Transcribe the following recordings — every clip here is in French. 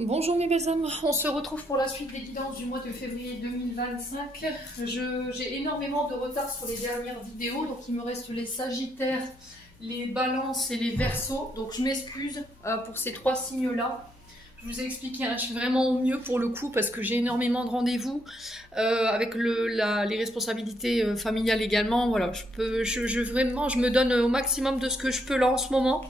Bonjour mes belles âmes, on se retrouve pour la suite des guidances du mois de février 2025. J'ai énormément de retard sur les dernières vidéos, donc il me reste les Sagittaires, les Balances et les Verseaux. Donc je m'excuse pour ces trois signes-là. Je vous ai expliqué, hein, je suis vraiment au mieux pour le coup parce que j'ai énormément de rendez-vous avec les responsabilités familiales également. Voilà, vraiment, je me donne au maximum de ce que je peux là en ce moment.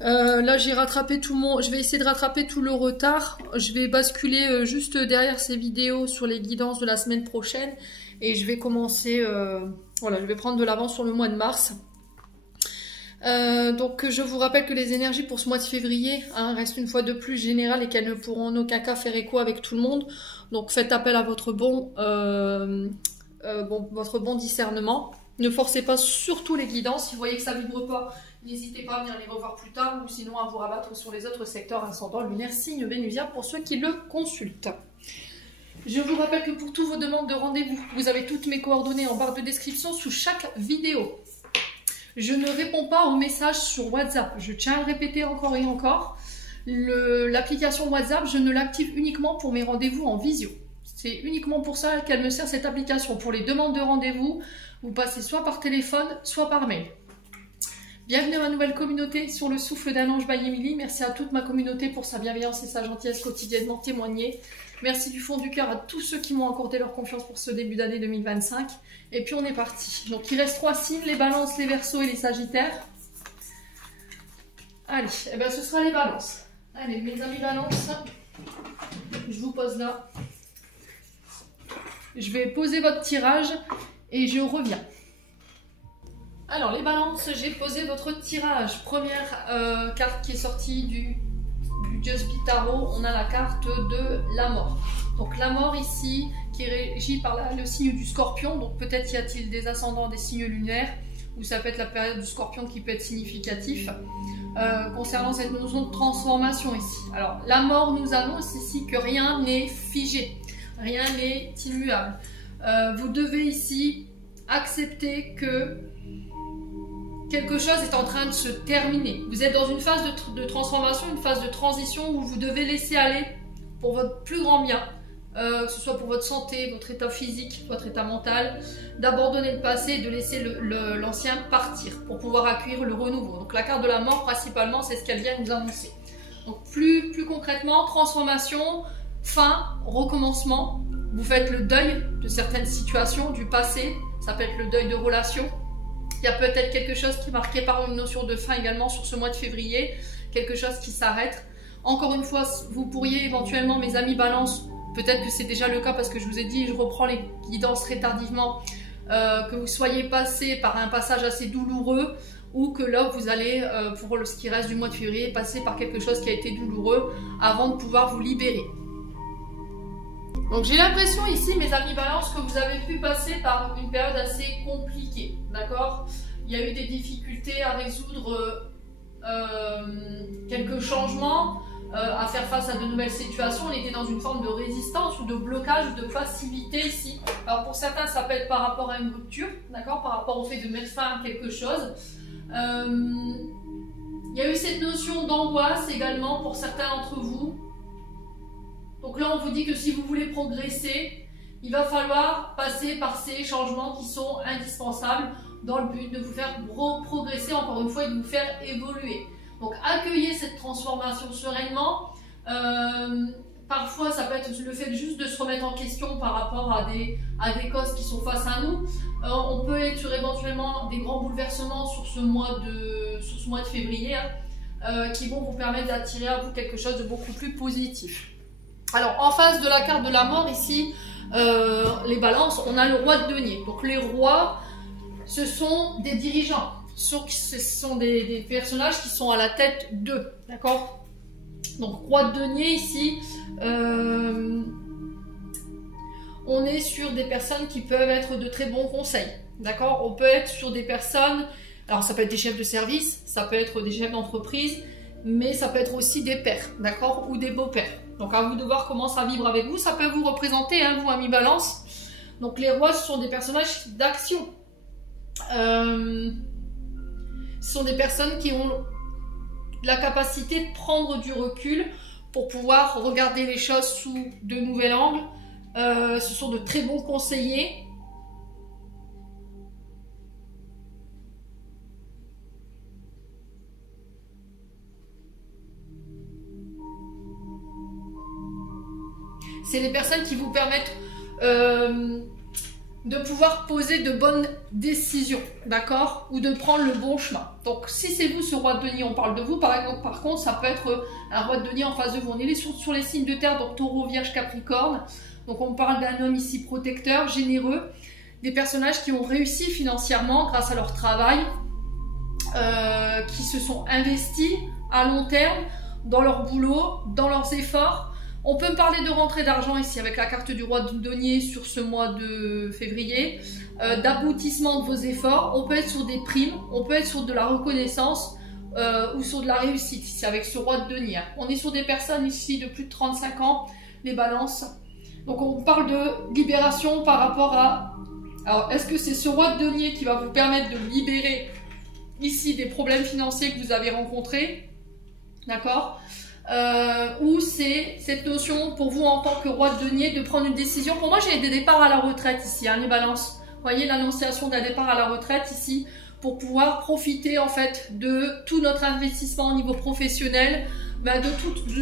Là j'ai rattrapé je vais essayer de rattraper tout le retard. Je vais basculer juste derrière ces vidéos sur les guidances de la semaine prochaine et je vais commencer, voilà, je vais prendre de l'avance sur le mois de mars. Donc je vous rappelle que les énergies pour ce mois de février restent une fois de plus générales et qu'elles ne pourront en aucun cas faire écho avec tout le monde. Donc faites appel à votre bon discernement. Ne forcez pas surtout les guidances. Si vous voyez que ça ne vibre pas, n'hésitez pas à venir les revoir plus tard ou sinon à vous rabattre sur les autres secteurs ascendant, lunaire, signe vénusien pour ceux qui le consultent. Je vous rappelle que pour toutes vos demandes de rendez-vous, vous avez toutes mes coordonnées en barre de description sous chaque vidéo. Je ne réponds pas aux messages sur WhatsApp. Je tiens à le répéter encore et encore. L'application WhatsApp, je ne l'active uniquement pour mes rendez-vous en visio. C'est uniquement pour ça qu'elle me sert cette application. Pour les demandes de rendez-vous, vous passez soit par téléphone, soit par mail. Bienvenue à ma nouvelle communauté sur le souffle d'un ange by Emily. Merci à toute ma communauté pour sa bienveillance et sa gentillesse quotidiennement témoignée. Merci du fond du cœur à tous ceux qui m'ont accordé leur confiance pour ce début d'année 2025. Et puis on est parti. Donc il reste 3 signes, les Balances, les Verseaux et les Sagittaires. Allez, eh ben, ce sera les Balances. Allez mes amis Balances, je vous pose là. Je vais poser votre tirage et je reviens. Alors les Balances, j'ai posé votre tirage. Première carte qui est sortie du Just Be Tarot, on a la carte de la mort. Donc la mort ici, qui est régie par le signe du Scorpion. Donc peut-être y a-t-il des ascendants des signes lunaires, ou ça peut être la période du Scorpion qui peut être significatif. Concernant cette notion de transformation ici. Alors la mort nous annonce ici que rien n'est figé, rien n'est immuable. Vous devez ici accepter que quelque chose est en train de se terminer. Vous êtes dans une phase de transformation, une phase de transition où vous devez laisser aller pour votre plus grand bien, que ce soit pour votre santé, votre état physique, votre état mental, d'abandonner le passé et de laisser l'ancien partir pour pouvoir accueillir le renouveau. Donc la carte de la mort, principalement, c'est ce qu'elle vient nous annoncer. Donc plus concrètement, transformation, fin, recommencement. Vous faites le deuil de certaines situations, du passé. Ça peut être le deuil de relations. Il y a peut-être quelque chose qui est marqué par une notion de fin également sur ce mois de février, quelque chose qui s'arrête. Encore une fois, vous pourriez éventuellement, mes amis Balance, peut-être que c'est déjà le cas parce que je vous ai dit, je reprends les guidances très tardivement, que vous soyez passé par un passage assez douloureux ou que là, vous allez, pour ce qui reste du mois de février, passer par quelque chose qui a été douloureux avant de pouvoir vous libérer. Donc j'ai l'impression ici, mes amis Balance, que vous avez pu passer par une période assez compliquée, d'accord? Il y a eu des difficultés à résoudre quelques changements, à faire face à de nouvelles situations. On était dans une forme de résistance ou de blocage ou de passivité ici. Alors pour certains, ça peut être par rapport à une rupture, d'accord? Par rapport au fait de mettre fin à quelque chose. Il y a eu cette notion d'angoisse également pour certains d'entre vous. Donc là, on vous dit que si vous voulez progresser, il va falloir passer par ces changements qui sont indispensables dans le but de vous faire progresser, encore une fois, et de vous faire évoluer. Donc accueillez cette transformation sereinement. Parfois, ça peut être le fait juste de se remettre en question par rapport à des causes qui sont face à nous. On peut être sur éventuellement des grands bouleversements sur ce mois de février qui vont vous permettre d'attirer à vous quelque chose de beaucoup plus positif. Alors, en face de la carte de la mort, ici, les Balances, on a le roi de denier. Donc, les rois, ce sont des dirigeants. Ce sont des personnages qui sont à la tête d'eux. D'accord? Donc, roi de denier, ici, on est sur des personnes qui peuvent être de très bons conseils. D'accord? On peut être sur des personnes, alors ça peut être des chefs de service, ça peut être des chefs d'entreprise, mais ça peut être aussi des pères, d'accord? Ou des beaux-pères. Donc à vous de voir comment ça vibre avec vous. Ça peut vous représenter, hein, vous, amis Balance. Donc les rois, ce sont des personnages d'action. Ce sont des personnes qui ont la capacité de prendre du recul pour pouvoir regarder les choses sous de nouvel angle. Ce sont de très bons conseillers. C'est des personnes qui vous permettent de pouvoir poser de bonnes décisions, d'accord? Ou de prendre le bon chemin. Donc, si c'est vous, ce roi de denier, on parle de vous. Par exemple, par contre, ça peut être un roi de denier en face de vous. On est sur les signes de terre, donc taureau, vierge, capricorne. Donc, on parle d'un homme ici protecteur, généreux. Des personnages qui ont réussi financièrement grâce à leur travail, qui se sont investis à long terme dans leur boulot, dans leurs efforts. On peut parler de rentrée d'argent ici avec la carte du roi de denier sur ce mois de février, d'aboutissement de vos efforts. On peut être sur des primes, on peut être sur de la reconnaissance ou sur de la réussite ici avec ce roi de denier. On est sur des personnes ici de plus de 35 ans, les balances. Donc on parle de libération par rapport à... Alors est-ce que c'est ce roi de denier qui va vous permettre de libérer ici des problèmes financiers que vous avez rencontrés, d'accord? Ou c'est cette notion pour vous en tant que roi de denier de prendre une décision. Pour moi, j'ai des départs à la retraite ici, hein, les balances. Vous voyez l'annonciation d'un départ à la retraite ici pour pouvoir profiter en fait de tout notre investissement au niveau professionnel, bah, de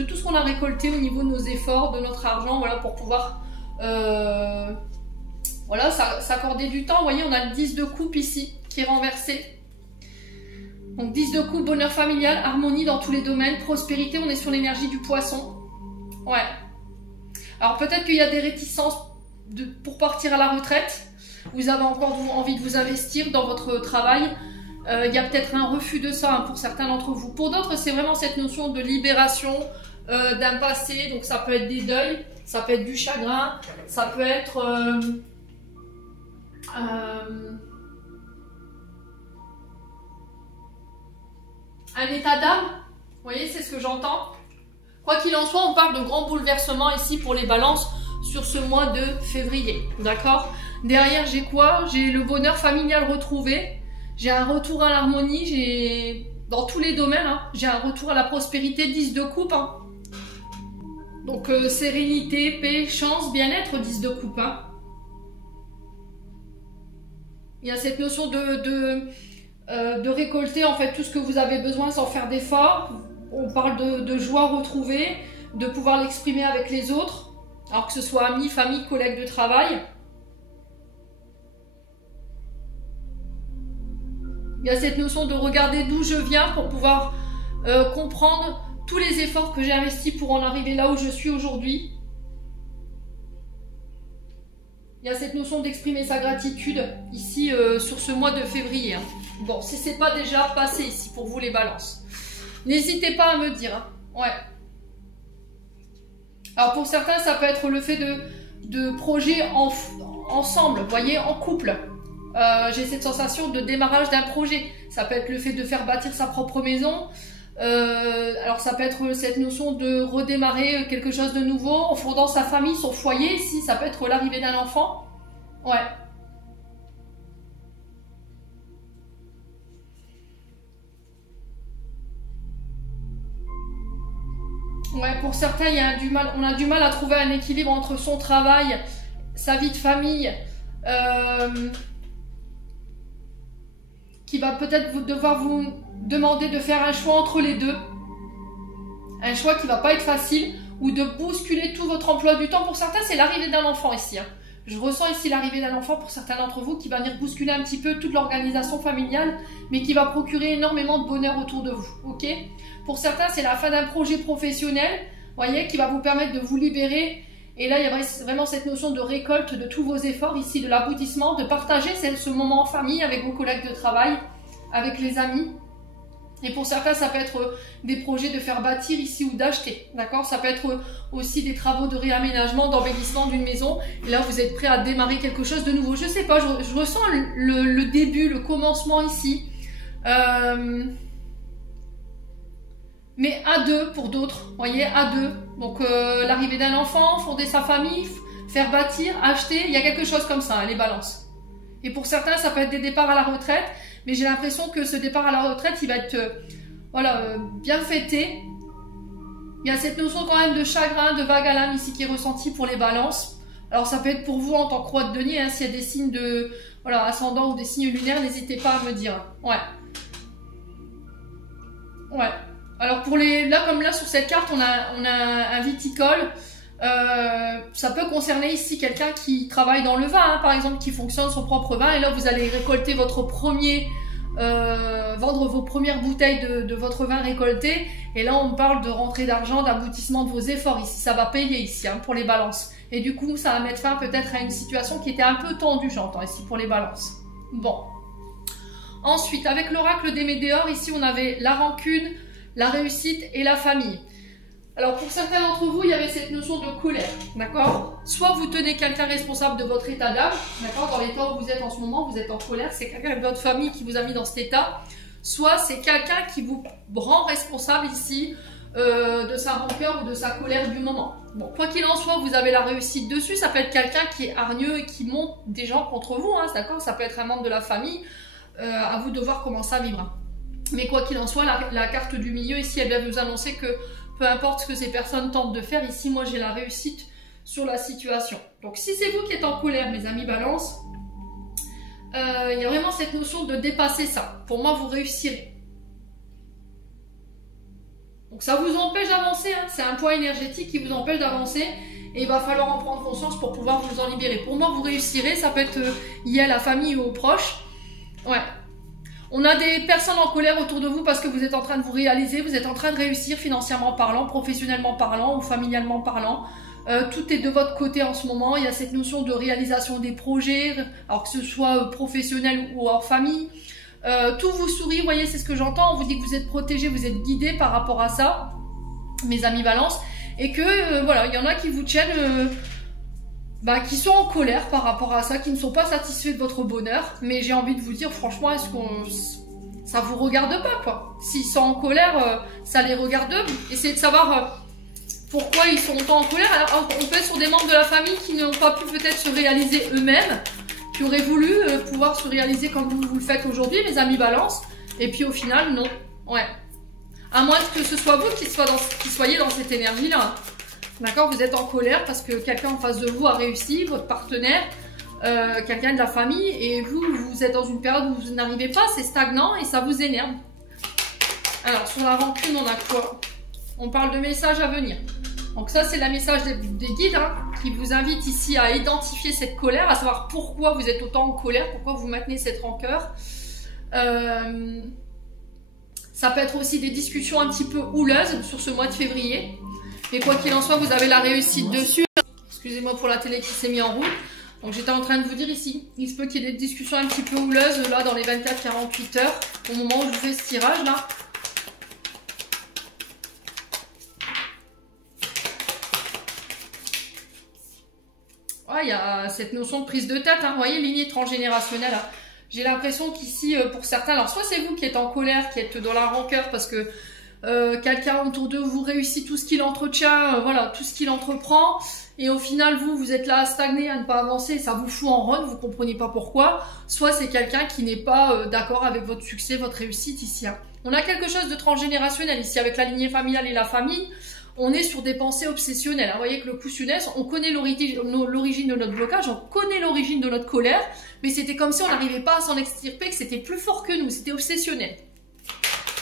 tout ce qu'on a récolté au niveau de nos efforts, de notre argent, voilà, pour pouvoir voilà, s'accorder du temps. Vous voyez, on a le 10 de coupe ici qui est renversé. Donc 10 de coupe, bonheur familial, harmonie dans tous les domaines, prospérité, on est sur l'énergie du poisson. Ouais. Alors peut-être qu'il y a des réticences pour partir à la retraite. Vous avez encore envie de vous investir dans votre travail. Il y a peut-être un refus de ça, hein, pour certains d'entre vous. Pour d'autres, c'est vraiment cette notion de libération d'un passé. Donc ça peut être des deuils, ça peut être du chagrin, ça peut être... un état d'âme, vous voyez, c'est ce que j'entends. Quoi qu'il en soit, on parle de grands bouleversements ici pour les balances sur ce mois de février, d'accord? Derrière, j'ai quoi? J'ai le bonheur familial retrouvé, j'ai un retour à l'harmonie, j'ai dans tous les domaines, hein, j'ai un retour à la prospérité, 10 de coupe. Hein. Donc, sérénité, paix, chance, bien-être, 10 de coupe. Hein. Il y a cette notion de récolter en fait tout ce que vous avez besoin sans faire d'efforts. On parle de joie retrouvée, de pouvoir l'exprimer avec les autres, alors que ce soit amis, famille, collègues de travail. Il y a cette notion de regarder d'où je viens pour pouvoir comprendre tous les efforts que j'ai investis pour en arriver là où je suis aujourd'hui. Il y a cette notion d'exprimer sa gratitude ici sur ce mois de février. Hein. Bon, si ce n'est pas déjà passé ici pour vous les balances. N'hésitez pas à me dire. Hein. Ouais. Alors pour certains, ça peut être le fait de projets ensemble, vous voyez, en couple. J'ai cette sensation de démarrage d'un projet. Ça peut être le fait de faire bâtir sa propre maison. Alors ça peut être cette notion de redémarrer quelque chose de nouveau en fondant sa famille, son foyer. Ici, ça peut être l'arrivée d'un enfant. Ouais. Ouais, pour certains, on a du mal à trouver un équilibre entre son travail, sa vie de famille, qui va peut-être devoir vous demander de faire un choix entre les deux. Un choix qui ne va pas être facile, ou de bousculer tout votre emploi du temps. Pour certains, c'est l'arrivée d'un enfant ici. Hein. Je ressens ici l'arrivée d'un enfant pour certains d'entre vous qui va venir bousculer un petit peu toute l'organisation familiale, mais qui va procurer énormément de bonheur autour de vous. Ok ? Pour certains, c'est la fin d'un projet professionnel, voyez, qui va vous permettre de vous libérer. Et là, il y a vraiment cette notion de récolte de tous vos efforts ici, de l'aboutissement, de partager ce moment en famille avec vos collègues de travail, avec les amis. Et pour certains, ça peut être des projets de faire bâtir ici ou d'acheter, d'accord? Ça peut être aussi des travaux de réaménagement, d'embellissement d'une maison. Et là, vous êtes prêt à démarrer quelque chose de nouveau. Je sais pas, je ressens le début, le commencement ici. Mais à deux pour d'autres, vous voyez, à deux. Donc l'arrivée d'un enfant, fonder sa famille, faire bâtir, acheter, il y a quelque chose comme ça, hein, les balances. Et pour certains, ça peut être des départs à la retraite, mais j'ai l'impression que ce départ à la retraite, il va être voilà, bien fêté. Il y a cette notion quand même de chagrin, de vague à l'âme ici qui est ressentie pour les balances. Alors ça peut être pour vous en tant que roi de denier, hein, s'il y a des signes de voilà, ascendant ou des signes lunaires, n'hésitez pas à me dire. Ouais. Ouais. Alors pour les. Là, comme là sur cette carte, on a un viticole. Ça peut concerner ici quelqu'un qui travaille dans le vin, hein, par exemple, qui fonctionne son propre vin. Et là, vous allez récolter votre premier. Vendre vos premières bouteilles de votre vin récolté. Et là, on parle de rentrée d'argent, d'aboutissement de vos efforts ici. Ça va payer ici hein, pour les balances. Et du coup, ça va mettre fin peut-être à une situation qui était un peu tendue, j'entends ici, pour les balances. Bon. Ensuite, avec l'oracle des Médéors, ici, on avait la rancune, la réussite et la famille. Alors, pour certains d'entre vous, il y avait cette notion de colère, d'accord? Soit vous tenez quelqu'un responsable de votre état d'âme, d'accord? Dans l'état où vous êtes en ce moment, vous êtes en colère, c'est quelqu'un de votre famille qui vous a mis dans cet état. Soit c'est quelqu'un qui vous rend responsable ici de sa rancœur ou de sa colère du moment. Bon, quoi qu'il en soit, vous avez la réussite dessus. Ça peut être quelqu'un qui est hargneux et qui monte des gens contre vous, hein, d'accord? Ça peut être un membre de la famille. À vous de voir comment ça vibre. Mais quoi qu'il en soit, la carte du milieu ici, elle vient vous annoncer que peu importe ce que ces personnes tentent de faire, ici, moi, j'ai la réussite sur la situation. Donc, si c'est vous qui êtes en colère, mes amis balance, il y a vraiment cette notion de dépasser ça. Pour moi, vous réussirez. Donc, ça vous empêche d'avancer. Hein. C'est un poids énergétique qui vous empêche d'avancer. Et il va falloir en prendre conscience pour pouvoir vous en libérer. Pour moi, vous réussirez. Ça peut être lié à la famille ou aux proches. Ouais. On a des personnes en colère autour de vous parce que vous êtes en train de vous réaliser, vous êtes en train de réussir financièrement parlant, professionnellement parlant ou familialement parlant. Tout est de votre côté en ce moment. Il y a cette notion de réalisation des projets, alors que ce soit professionnel ou hors famille. Tout vous sourit, vous voyez, c'est ce que j'entends. On vous dit que vous êtes protégé, vous êtes guidé par rapport à ça, mes amis balance. Et que, voilà, il y en a qui vous tiennent... qui sont en colère par rapport à ça, qui ne sont pas satisfaits de votre bonheur. Mais j'ai envie de vous dire, franchement, est-ce qu'on... ça vous regarde pas, quoi. S'ils sont en colère, ça les regarde. Essayez de savoir pourquoi ils sont autant en colère. Alors, on peut être sur des membres de la famille qui n'ont pas pu peut-être se réaliser eux-mêmes, qui auraient voulu pouvoir se réaliser comme vous le faites aujourd'hui, mes amis balance. Et puis au final, non. Ouais. À moins que ce soit vous qui soyez dans cette énergie-là. D'accord, vous êtes en colère parce que quelqu'un en face de vous a réussi, votre partenaire, quelqu'un de la famille, et vous êtes dans une période où vous n'arrivez pas, c'est stagnant et ça vous énerve. Alors, sur la rancune, on a quoi? On parle de messages à venir. Donc ça, c'est le message des guides hein, qui vous invitent ici à identifier cette colère, à savoir pourquoi vous êtes autant en colère, pourquoi vous maintenez cette rancœur. Ça peut être aussi des discussions un petit peu houleuses sur ce mois de février. Mais quoi qu'il en soit, vous avez la réussite dessus. Excusez-moi pour la télé qui s'est mise en route. Donc j'étais en train de vous dire ici, il se peut qu'il y ait des discussions un petit peu houleuses là dans les 24-48 heures, au moment où je fais ce tirage là. Ouais, il y a cette notion de prise de tête, hein. Vous voyez, lignée transgénérationnelle. Hein. J'ai l'impression qu'ici, pour certains, alors soit c'est vous qui êtes en colère, qui êtes dans la rancœur parce que quelqu'un autour de vous réussit tout ce qu'il entretient, voilà, tout ce qu'il entreprend, et au final vous êtes là à stagner, à ne pas avancer, ça vous fout en run, vous comprenez pas pourquoi. Soit c'est quelqu'un qui n'est pas d'accord avec votre succès, votre réussite ici. Hein. On a quelque chose de transgénérationnel ici avec la lignée familiale et la famille. On est sur des pensées obsessionnelles. Hein. Vous voyez que le Coussounes, on connaît l'origine de notre blocage, on connaît l'origine de notre colère, mais c'était comme si on n'arrivait pas à s'en extirper, que c'était plus fort que nous, c'était obsessionnel.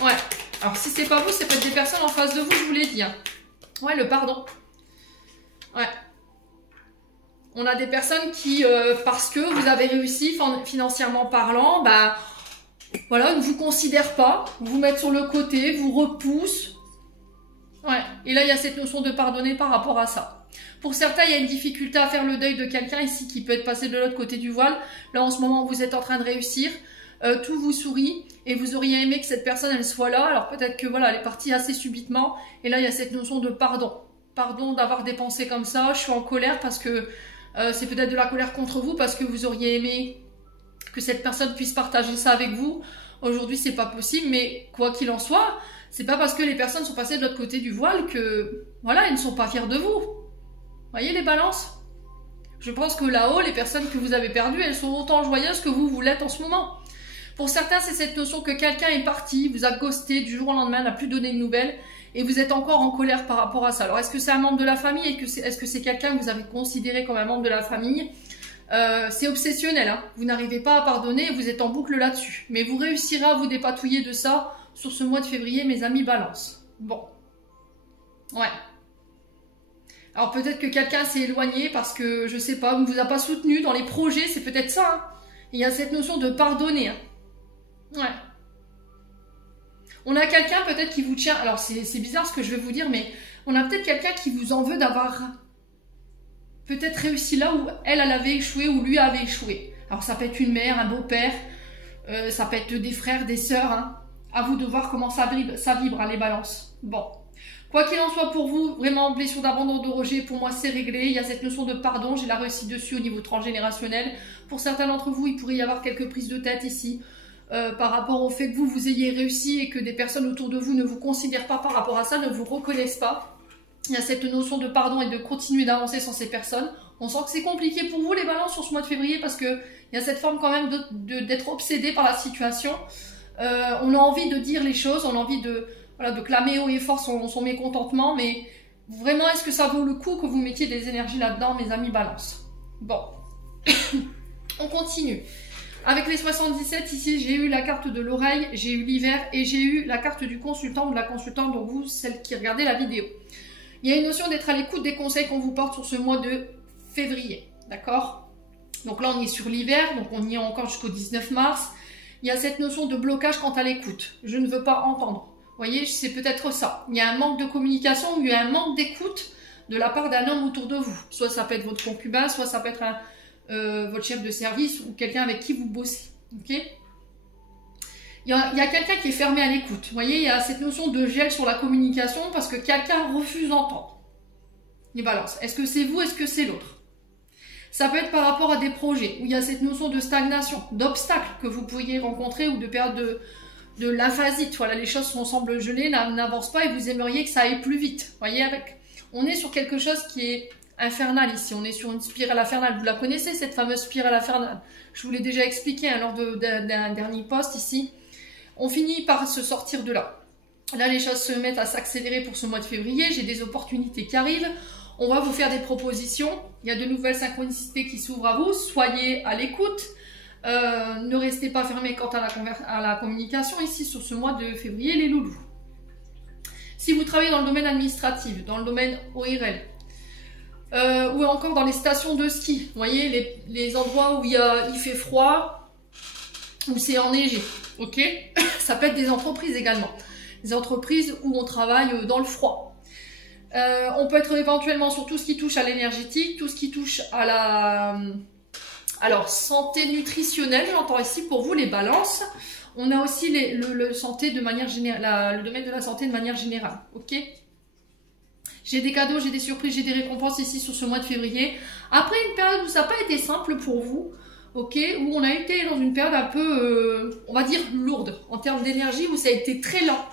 Ouais. Alors, si c'est pas vous, c'est peut-être des personnes en face de vous, je vous l'ai dit. Hein. Ouais, le pardon. Ouais. On a des personnes qui, parce que vous avez réussi financièrement parlant, voilà, ne vous considèrent pas, vous mettent sur le côté, vous repoussent. Ouais. Et là, il y a cette notion de pardonner par rapport à ça. Pour certains, il y a une difficulté à faire le deuil de quelqu'un ici qui peut être passé de l'autre côté du voile. Là, en ce moment, vous êtes en train de réussir. Tout vous sourit et vous auriez aimé que cette personne elle soit là, alors peut-être que voilà elle est partie assez subitement et là il y a cette notion de pardon d'avoir des pensées comme ça, je suis en colère parce que c'est peut-être de la colère contre vous parce que vous auriez aimé que cette personne puisse partager ça avec vous. Aujourd'hui c'est pas possible, mais quoi qu'il en soit, c'est pas parce que les personnes sont passées de l'autre côté du voile que voilà, elles ne sont pas fiers de vous. Voyez les balances? Je pense que là-haut, les personnes que vous avez perdues, elles sont autant joyeuses que vous l'êtes en ce moment. Pour certains, c'est cette notion que quelqu'un est parti, vous a ghosté du jour au lendemain, n'a plus donné de nouvelles. et vous êtes encore en colère par rapport à ça. Alors, est-ce que c'est un membre de la famille? Est-ce que c'est quelqu'un que vous avez considéré comme un membre de la famille? C'est obsessionnel, hein. Vous n'arrivez pas à pardonner et vous êtes en boucle là-dessus. Mais vous réussirez à vous dépatouiller de ça sur ce mois de février, mes amis Balance. Bon. Ouais. Alors peut-être que quelqu'un s'est éloigné parce que, je sais pas, ne vous a pas soutenu dans les projets, c'est peut-être ça, hein. Il y a cette notion de pardonner, hein. Ouais. On a quelqu'un peut-être qui vous tient, alors c'est bizarre ce que je vais vous dire, mais on a peut-être quelqu'un qui vous en veut d'avoir peut-être réussi là où elle avait échoué ou lui avait échoué. Alors ça peut être une mère, un beau-père, ça peut être des frères, des sœurs, hein. À vous de voir comment ça vibre, hein, les balances. Bon. Quoi qu'il en soit pour vous, vraiment, blessure d'abandon de rejet, pour moi c'est réglé. Il y a cette notion de pardon, j'ai la réussite dessus au niveau transgénérationnel. Pour certains d'entre vous, il pourrait y avoir quelques prises de tête ici. Par rapport au fait que vous ayez réussi et que des personnes autour de vous ne vous considèrent pas par rapport à ça, ne vous reconnaissent pas. Il y a cette notion de pardon et de continuer d'avancer sans ces personnes. On sent que c'est compliqué pour vous les balances sur ce mois de février parce qu'il y a cette forme quand même d'être obsédé par la situation. On a envie de dire les choses, on a envie de clamer haut et fort son mécontentement, mais vraiment est-ce que ça vaut le coup que vous mettiez des énergies là-dedans, mes amis balance? Bon, on continue. Avec les 77, ici, j'ai eu la carte de l'oreille, j'ai eu l'hiver et j'ai eu la carte du consultant ou de la consultante, donc vous, celle qui regardez la vidéo. Il y a une notion d'être à l'écoute des conseils qu'on vous porte sur ce mois de février, d'accord? Donc là, on est sur l'hiver, donc on y est encore jusqu'au 19 mars. Il y a cette notion de blocage quant à l'écoute. Je ne veux pas entendre. Vous voyez, c'est peut-être ça. Il y a un manque de communication, il y a un manque d'écoute de la part d'un homme autour de vous. Soit ça peut être votre concubin, soit ça peut être votre chef de service ou quelqu'un avec qui vous bossez. Ok ? Il y a quelqu'un qui est fermé à l'écoute. Vous voyez, il y a cette notion de gel sur la communication parce que quelqu'un refuse d'entendre. Les balances. Est-ce que c'est vous, est-ce que c'est l'autre? Ça peut être par rapport à des projets où il y a cette notion de stagnation, d'obstacles que vous pourriez rencontrer ou de période de l'emphasite. Voilà, les choses semblent gelées, n'avancent pas et vous aimeriez que ça aille plus vite. Vous voyez, on est sur quelque chose qui est infernal ici. On est sur une spirale infernale. Vous la connaissez, cette fameuse spirale infernale? Je vous l'ai déjà expliqué lors d'un dernier post ici. On finit par se sortir de là. Là, les choses se mettent à s'accélérer pour ce mois de février. J'ai des opportunités qui arrivent. On va vous faire des propositions. Il y a de nouvelles synchronicités qui s'ouvrent à vous. Soyez à l'écoute. Ne restez pas fermés quant à la communication ici sur ce mois de février, les loulous. Si vous travaillez dans le domaine administratif, dans le domaine ORL, ou encore dans les stations de ski, vous voyez, les endroits où il fait froid, où c'est enneigé, ok? Ça peut être des entreprises également. Des entreprises où on travaille dans le froid. On peut être éventuellement sur tout ce qui touche à l'énergétique, tout ce qui touche à la santé nutritionnelle, j'entends ici pour vous les balances. On a aussi le santé de manière générale, le domaine de la santé de manière générale, ok? J'ai des cadeaux, j'ai des surprises, j'ai des récompenses ici sur ce mois de février. Après une période où ça n'a pas été simple pour vous, ok, où on a été dans une période un peu, on va dire, lourde en termes d'énergie, où ça a été très lent.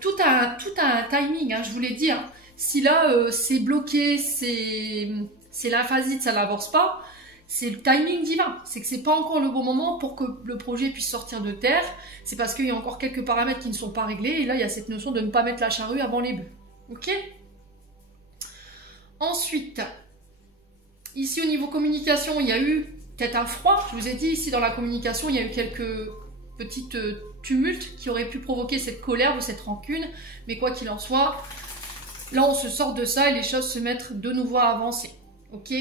Tout a un timing, hein, je vous l'ai dit. Hein. Si là, c'est bloqué, c'est l'emphasite, ça n'avance pas, c'est le timing divin. C'est que c'est pas encore le bon moment pour que le projet puisse sortir de terre. C'est parce qu'il y a encore quelques paramètres qui ne sont pas réglés. Et là, il y a cette notion de ne pas mettre la charrue avant les bœufs. Ok? Ensuite, ici au niveau communication, il y a eu peut-être un froid. Je vous ai dit, ici dans la communication, il y a eu quelques petites tumultes qui auraient pu provoquer cette colère ou cette rancune. Mais quoi qu'il en soit, là, on se sort de ça et les choses se mettent de nouveau à avancer. Ok?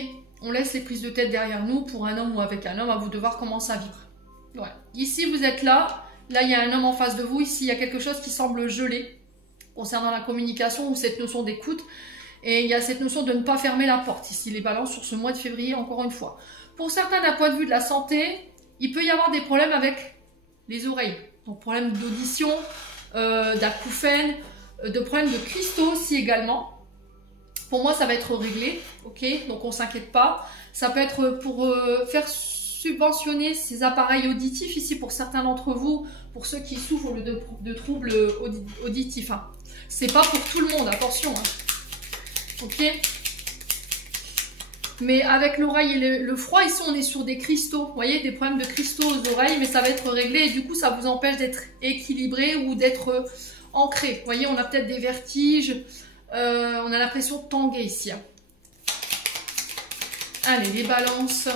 On laisse les prises de tête derrière nous pour un homme ou avec un homme, à vous de voir comment ça vibre. Ouais. Ici, vous êtes là. Là, il y a un homme en face de vous. Ici, il y a quelque chose qui semble gelé concernant la communication ou cette notion d'écoute. Et il y a cette notion de ne pas fermer la porte. Ici, les balances sur ce mois de février, encore une fois. Pour certains, d'un point de vue de la santé, il peut y avoir des problèmes avec les oreilles. Donc, problème d'audition, d'acouphènes, de problèmes de cristaux aussi également. Pour moi, ça va être réglé, ok? Donc, on ne s'inquiète pas. Ça peut être pour faire subventionner ces appareils auditifs ici pour certains d'entre vous, pour ceux qui souffrent de troubles auditifs. Hein. C'est pas pour tout le monde, attention. Hein. Ok? Mais avec l'oreille et le froid, ici, on est sur des cristaux. Vous voyez, des problèmes de cristaux aux oreilles, mais ça va être réglé et du coup, ça vous empêche d'être équilibré ou d'être ancré. Vous voyez, on a peut-être des vertiges. On a l'impression de tanguer ici. Hein. Allez, les balances.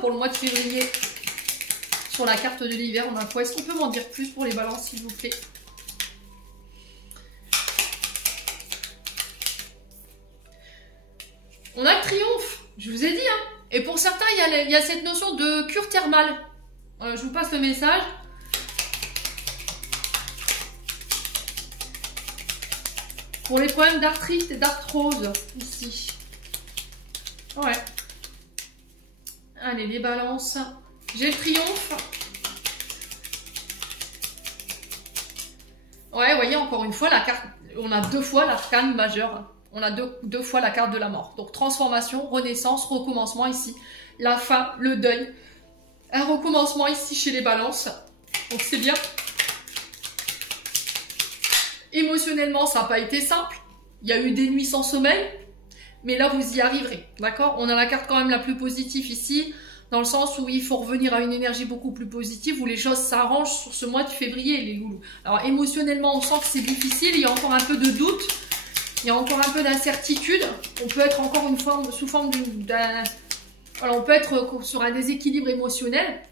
Pour le mois de février. Sur la carte de l'hiver, on a quoi? Est-ce qu'on peut m'en dire plus pour les balances, s'il vous plaît? On a le triomphe, je vous ai dit. Hein. Et pour certains, il y a cette notion de cure thermale. Je vous passe le message. Pour les problèmes d'arthrite et d'arthrose, ici. Ouais. Allez, les balances. J'ai le triomphe. Ouais, vous voyez, encore une fois, la carte, on a deux fois l'arcane majeur. On a deux fois la carte de la mort. Donc, transformation, renaissance, recommencement ici. La fin, le deuil. Un recommencement ici chez les balances. Donc, c'est bien. Émotionnellement, ça n'a pas été simple. Il y a eu des nuits sans sommeil. Mais là, vous y arriverez. D'accord? On a la carte quand même la plus positive ici. Dans le sens où il faut revenir à une énergie beaucoup plus positive, où les choses s'arrangent sur ce mois de février, les loulous. Alors, émotionnellement, on sent que c'est difficile. Il y a encore un peu de doute. Il y a encore un peu d'incertitude. On peut être encore une forme, sous forme d'un... Alors, on peut être sur un déséquilibre émotionnel.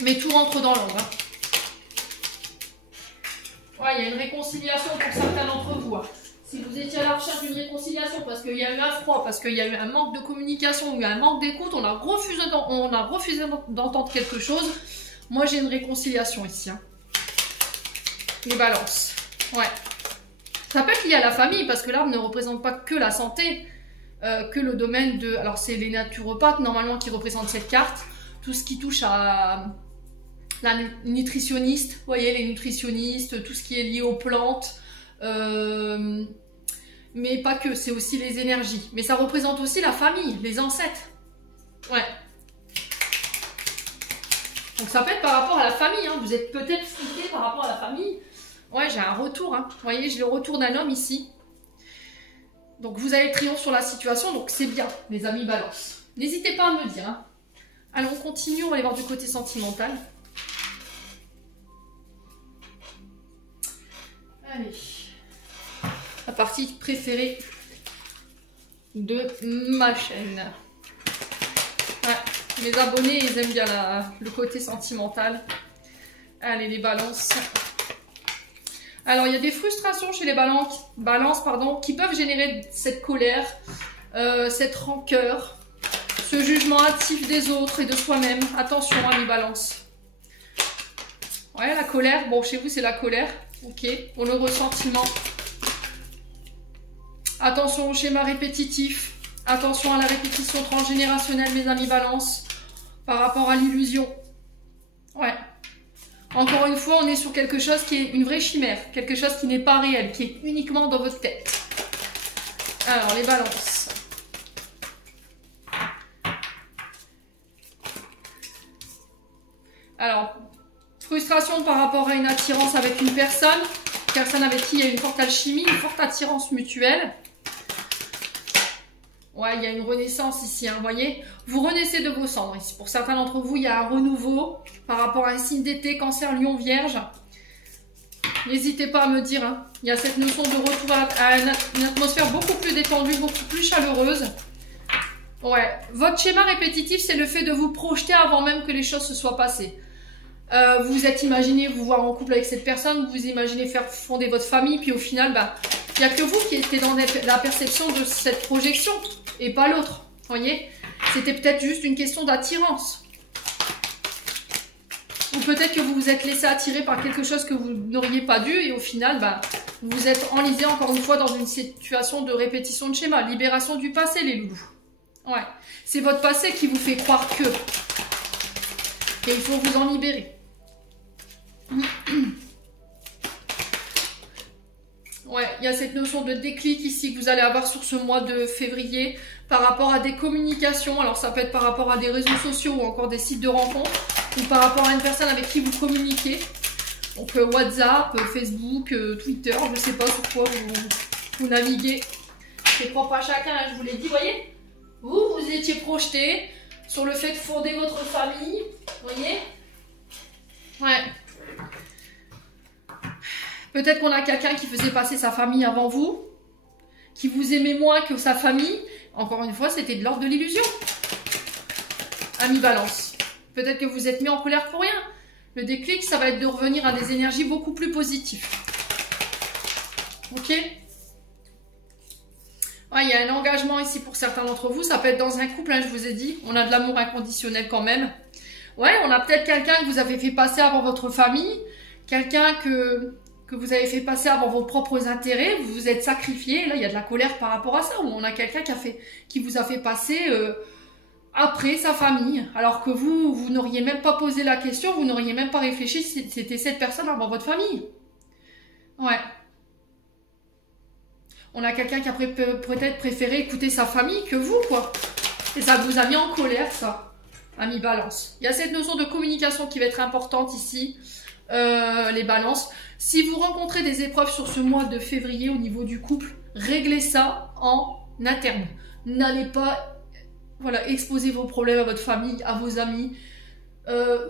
Mais tout rentre dans l'ordre. Hein. Ouais, il y a une réconciliation pour certains d'entre vous. Hein. Si vous étiez à la recherche d'une réconciliation parce qu'il y a eu un froid, parce qu'il y a eu un manque de communication, il y a eu un manque d'écoute, on a refusé d'entendre quelque chose. Moi, j'ai une réconciliation ici. Hein. Les balances. Ouais. Ça peut être lié à la famille, parce que l'arbre ne représente pas que la santé, que le domaine de... Alors, c'est les naturopathes, normalement, qui représentent cette carte. Tout ce qui touche à la nutritionniste, vous voyez, les nutritionnistes, tout ce qui est lié aux plantes... mais pas que, c'est aussi les énergies. Mais ça représente aussi la famille, les ancêtres. Ouais. Donc ça peut être par rapport à la famille. Hein. Vous êtes peut-être frustré par rapport à la famille. Ouais, j'ai un retour. Hein. Vous voyez, j'ai le retour d'un homme ici. Donc vous avez le triomphe sur la situation. Donc c'est bien, les amis balance. N'hésitez pas à me dire. Hein. Allez, on continue. On va aller voir du côté sentimental. Allez. La partie préférée de ma chaîne. Ouais, mes abonnés, ils aiment bien le côté sentimental. Allez, les balances. Alors, il y a des frustrations chez les balances, qui peuvent générer cette colère, cette rancœur, ce jugement hâtif des autres et de soi-même. Attention, hein, les balances. Ouais, la colère. Bon, chez vous, c'est la colère. Ok, pour le ressentiment. Attention au schéma répétitif. Attention à la répétition transgénérationnelle, mes amis balance. Par rapport à l'illusion. Ouais. Encore une fois, on est sur quelque chose qui est une vraie chimère. Quelque chose qui n'est pas réel, qui est uniquement dans votre tête. Alors, les balances. Alors, frustration par rapport à une attirance avec une personne avec qui il y a une forte alchimie, une forte attirance mutuelle. Ouais, il y a une renaissance ici, hein, vous voyez. Vous renaissez de vos cendres ici. Pour certains d'entre vous, il y a un renouveau par rapport à un signe d'été, cancer, lion, vierge. N'hésitez pas à me dire. Hein. Il y a cette notion de retour à une atmosphère beaucoup plus détendue, beaucoup plus chaleureuse. Ouais, votre schéma répétitif, c'est le fait de vous projeter avant même que les choses se soient passées. Vous vous êtes imaginé vous voir en couple avec cette personne, vous vous imaginez faire fonder votre famille, puis au final, bah, il n'y a que vous qui étiez dans la perception de cette projection et pas l'autre. Voyez, c'était peut-être juste une question d'attirance. Ou peut-être que vous vous êtes laissé attirer par quelque chose que vous n'auriez pas dû et au final, bah, vous vous êtes enlisé encore une fois dans une situation de répétition de schéma. Libération du passé, les loulous. Ouais, c'est votre passé qui vous fait croire que. Et il faut vous en libérer. Ouais, il y a cette notion de déclic ici que vous allez avoir sur ce mois de février par rapport à des communications. Alors ça peut être par rapport à des réseaux sociaux ou encore des sites de rencontres ou par rapport à une personne avec qui vous communiquez. Donc WhatsApp, Facebook, Twitter, je ne sais pas sur quoi vous naviguez. C'est propre à chacun, hein, je vous l'ai dit, voyez. Vous étiez projeté sur le fait de fonder votre famille, voyez. Ouais. Peut-être qu'on a quelqu'un qui faisait passer sa famille avant vous, qui vous aimait moins que sa famille. Encore une fois, c'était de l'ordre de l'illusion. Ami Balance. Peut-être que vous êtes mis en colère pour rien. Le déclic, ça va être de revenir à des énergies beaucoup plus positives. Ok? Ouais, il y a un engagement ici pour certains d'entre vous. Ça peut être dans un couple, hein, je vous ai dit. On a de l'amour inconditionnel quand même. Ouais, on a peut-être quelqu'un que vous avez fait passer avant votre famille. Quelqu'un que vous avez fait passer avant vos propres intérêts, vous vous êtes sacrifié, là il y a de la colère par rapport à ça, ou on a quelqu'un qui vous a fait passer après sa famille, alors que vous n'auriez même pas posé la question, vous n'auriez même pas réfléchi si c'était cette personne avant votre famille. Ouais. On a quelqu'un qui a peut-être préféré écouter sa famille que vous, quoi. Et ça vous a mis en colère, ça, ami Balance. Il y a cette notion de communication qui va être importante ici, les Balances. Si vous rencontrez des épreuves sur ce mois de février au niveau du couple, réglez ça en interne. N'allez pas exposer vos problèmes à votre famille, à vos amis,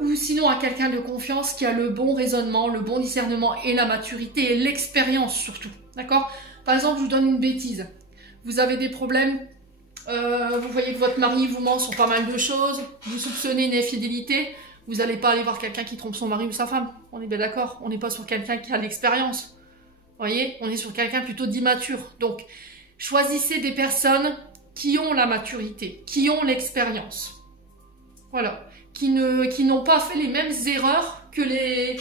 ou sinon à quelqu'un de confiance qui a le bon raisonnement, le bon discernement et la maturité et l'expérience surtout. D'accord? Par exemple, je vous donne une bêtise. Vous avez des problèmes, vous voyez que votre mari vous ment sur pas mal de choses, vous soupçonnez une infidélité. Vous n'allez pas aller voir quelqu'un qui trompe son mari ou sa femme. On est bien d'accord. On n'est pas sur quelqu'un qui a l'expérience. Vous voyez, on est sur quelqu'un plutôt d'immature. Donc, choisissez des personnes qui ont la maturité, qui ont l'expérience. Voilà. Qui n'ont pas fait les mêmes erreurs que les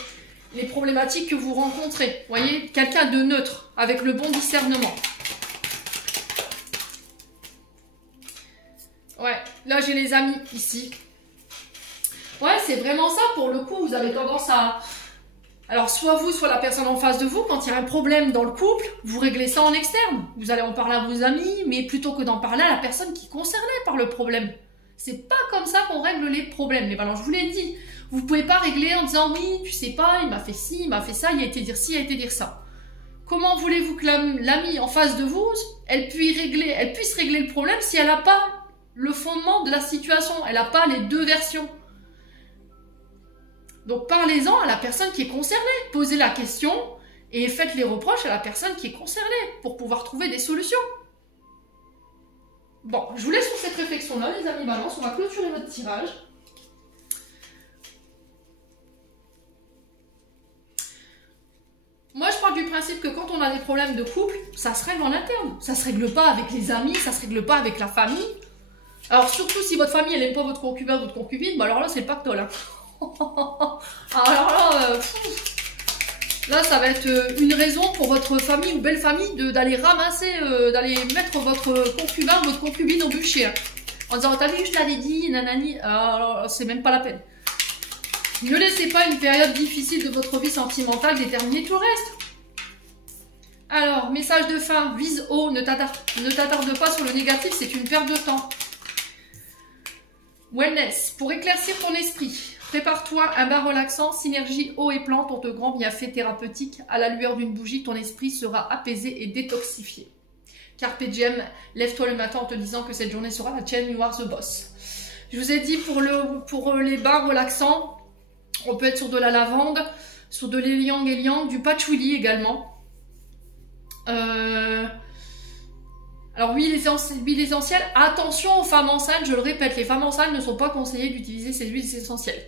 problématiques que vous rencontrez. Vous voyez, quelqu'un de neutre, avec le bon discernement. Ouais, là j'ai les amis ici. Ouais, c'est vraiment ça, pour le coup, vous avez tendance à... Alors, soit vous, soit la personne en face de vous, quand il y a un problème dans le couple, vous réglez ça en externe. Vous allez en parler à vos amis, mais plutôt que d'en parler à la personne qui est concernée par le problème. C'est pas comme ça qu'on règle les problèmes. Mais ben, je vous l'ai dit, vous pouvez pas régler en disant, oui, tu sais pas, il m'a fait ci, il m'a fait ça, il a été dire ci, il a été dire ça. Comment voulez-vous que l'amie en face de vous, elle puisse régler le problème si elle n'a pas le fondement de la situation, elle n'a pas les deux versions? Donc parlez-en à la personne qui est concernée, posez la question et faites les reproches à la personne qui est concernée pour pouvoir trouver des solutions. Bon, je vous laisse sur cette réflexion-là, les amis Balance, on va clôturer notre tirage. Moi, je pars du principe que quand on a des problèmes de couple, ça se règle en interne. Ça se règle pas avec les amis, ça se règle pas avec la famille. Alors surtout si votre famille, elle n'aime pas votre concubin, votre concubine, bah alors là, c'est le pactole, hein. Alors là, ça va être une raison pour votre famille ou belle famille d'aller ramasser, d'aller mettre votre concubin ou votre concubine au bûcher. Hein, en disant, t'as vu, je t'avais dit, nanani. Alors, c'est même pas la peine. Ne laissez pas une période difficile de votre vie sentimentale déterminer tout le reste. Alors, message de fin, vise haut, ne t'attarde pas sur le négatif, c'est une perte de temps. Wellness, pour éclaircir ton esprit. Prépare-toi un bain relaxant, synergie eau et plantes ont de grands bienfaits thérapeutiques. À la lueur d'une bougie, ton esprit sera apaisé et détoxifié. Carpe diem, lève-toi le matin en te disant que cette journée sera la tienne, you are the boss. Je vous ai dit pour les bains relaxants, on peut être sur de la lavande, sur de l'ylang-ylang, du patchouli également. Alors oui, les huiles essentielles, attention aux femmes enceintes, je le répète, les femmes enceintes ne sont pas conseillées d'utiliser ces huiles essentielles.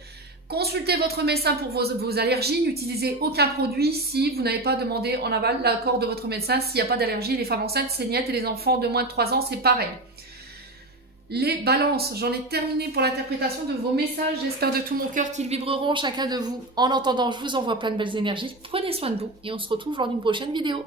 Consultez votre médecin pour vos allergies, n'utilisez aucun produit si vous n'avez pas demandé en aval l'accord de votre médecin. S'il n'y a pas d'allergie, les femmes enceintes, c'est niet, et les enfants de moins de 3 ans, c'est pareil. Les balances, j'en ai terminé pour l'interprétation de vos messages. J'espère de tout mon cœur qu'ils vibreront chacun de vous. En attendant, je vous envoie plein de belles énergies. Prenez soin de vous et on se retrouve lors d'une prochaine vidéo.